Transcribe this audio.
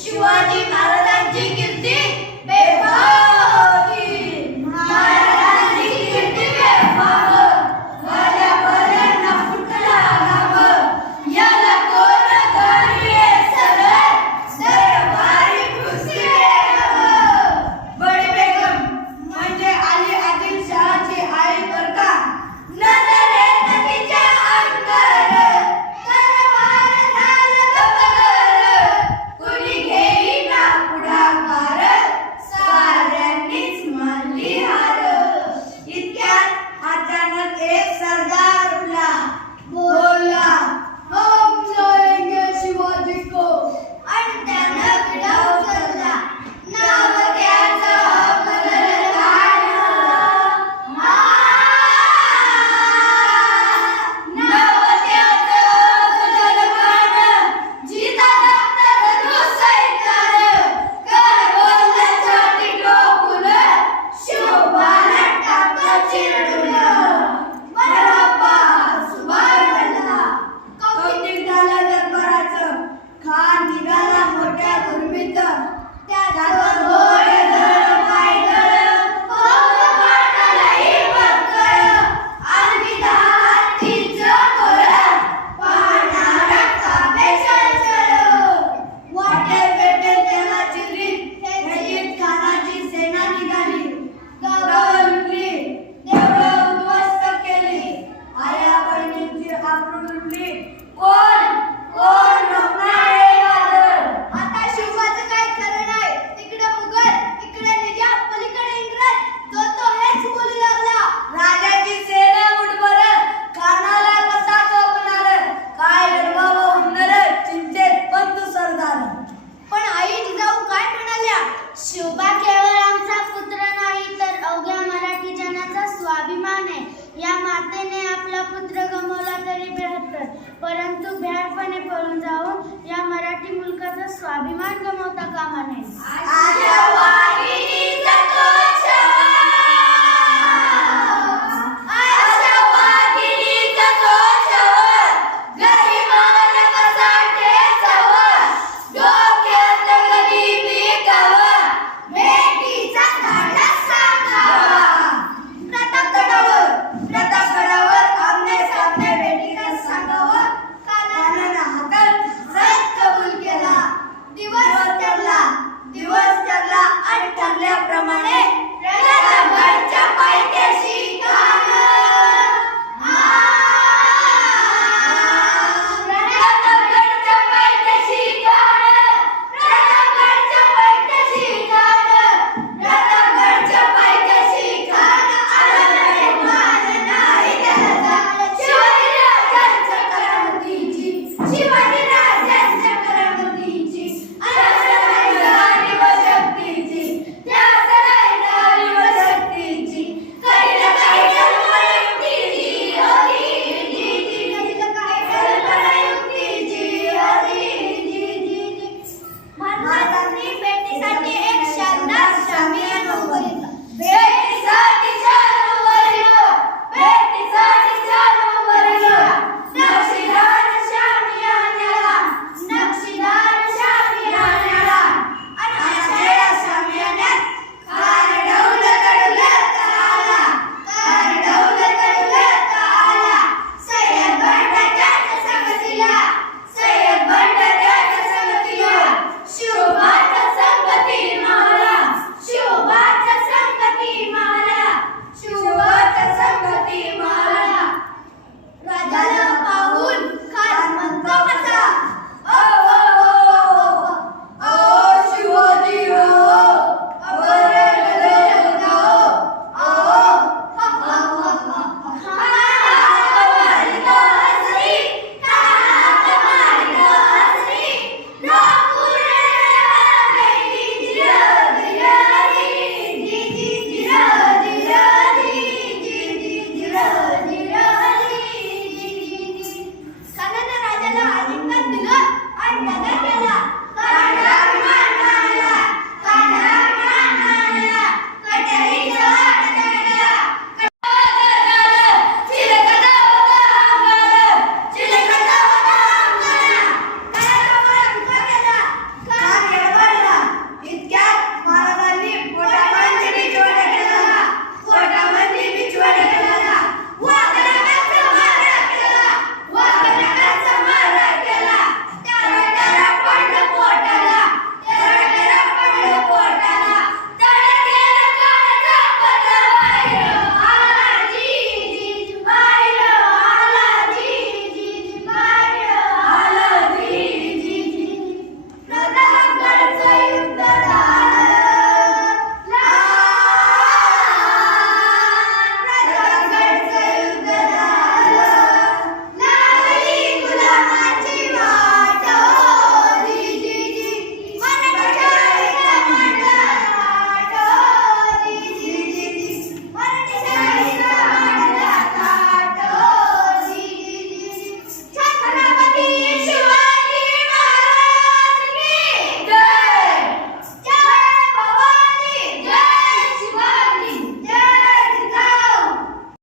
शिवाजी महाराजांची कीर्ती बेफाम होती. महाराजांची कीर्ती बेफाम, वाऱ्या वाऱ्यांना फुटला घाम. याला कोण करीये सरळ, दरबारी कुस्ती बेगम. बडी बेगम म्हणजे आली आदिलशहाची आई बरं का. नजरेत तिच्या अंतर, तरवार झालं गपगर. कुणी घेईना पुढाकार, साऱ्यांनीच मानली हार. इतक्यात अचानक एक सरदार उठला, बोलला, हम जाएंगे शिवाजी को. आणि त्यानं विडा उचलला. नाव त्याचं बदल काढलं. नाव त्याचं बदल काढलं. जिजा दप्तर दुसैतान, कर बोललं छाती टोकून. शिवबाला टाकलं चिरडून. मरहबा सुभानअल्लाह. कौतुक झालं दरबाराचं. खान निघाला मोठ्या गुरमीत. त्याचं घोडे धड पायदळ, फौज पाटलाही बक्कळ. आणखी 10 हत्तीचं घोडं, पाहणारा कापे छळछळ. वाटेल पेटेल त्याला चिरीत, ह्याचीत खानाची सेना निघाली. गावं लुटली, देवळं उद्ध्वस्त केली. आया बहिणींची आबरू लुटली. कोण कोण रोखणारे वादळ. आता शिवाचं काय खरं नाही. तिकडे मुघल, इकडे निजाम, पलीकडे इंग्रज. जो तो हेच बोलू लागला. राजाची सेना उठवर, खानाला कसा टोकणार. काय लढवावं हुनर, चिंतेत बंधू सरदार. पण आई जिजाऊ काय म्हणाल्या. शिवबा केवळ आमचा पुत्र नाही तर अवघ्या मराठी जनाचा स्वाभिमान आहे. या मातेने आपला पुत्र गमावला तरी बेहत्तर, परंतु भ्याडपणे पळून जाऊन या मराठी मुलकाचा स्वाभिमान गमावता कामा नये.